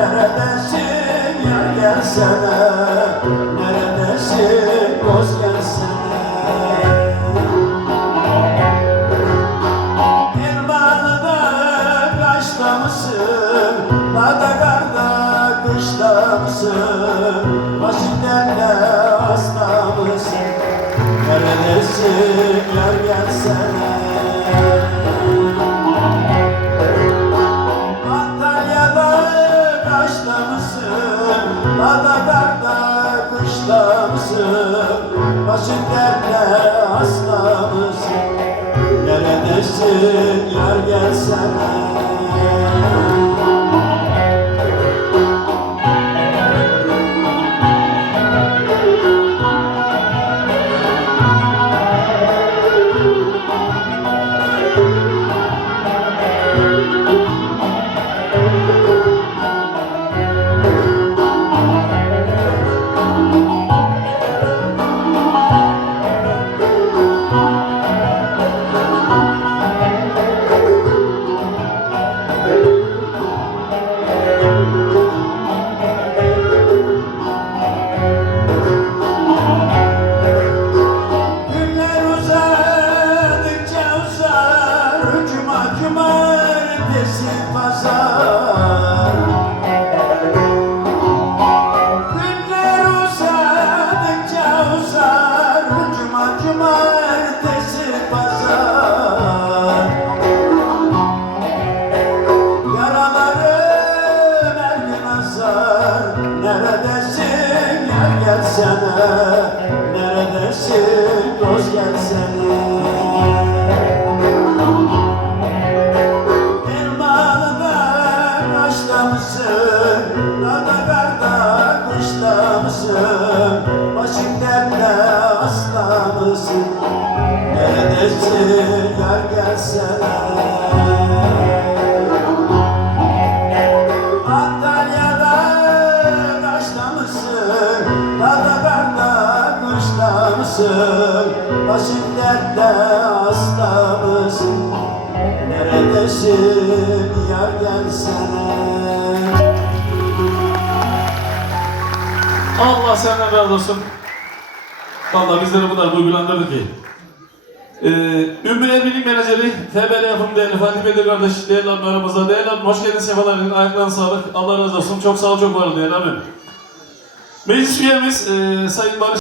Neredesin yar gelsene Neredesin dost gelsene Elmalı'da kaçta mısın? Dağda karda kışta mısın? Başındemle hasta mısın? Neredesin yar gelsene Başın dertle hasta mısın? Neredesin yar gelsene cumartesi pazar. Günler uzadıkça uzar Cuma cumartesi pazar. Yaralarım gün azar Neredesin yar gelsene Neredesin dost gelsene mısın? Dağda karda kışta mısın? Başın dertte hasta mısın? Neredesin yar gelsene mısın? Başın dertte hasta Allah senden razı olsun. Vallahi bizleri bu kadar duygulandırdı ki. Ee, Ümmü Erbil'in menajeri, TBL yapım değerli Fatih Bey kardeş, değerli abim aramızda. Değerli abim hoş geldin, sefalar verdin. Ayaklarına sağlık. Allah razı olsun. Çok sağ ol, çok var değerli abim. Meclis üyemiz e, Sayın Barış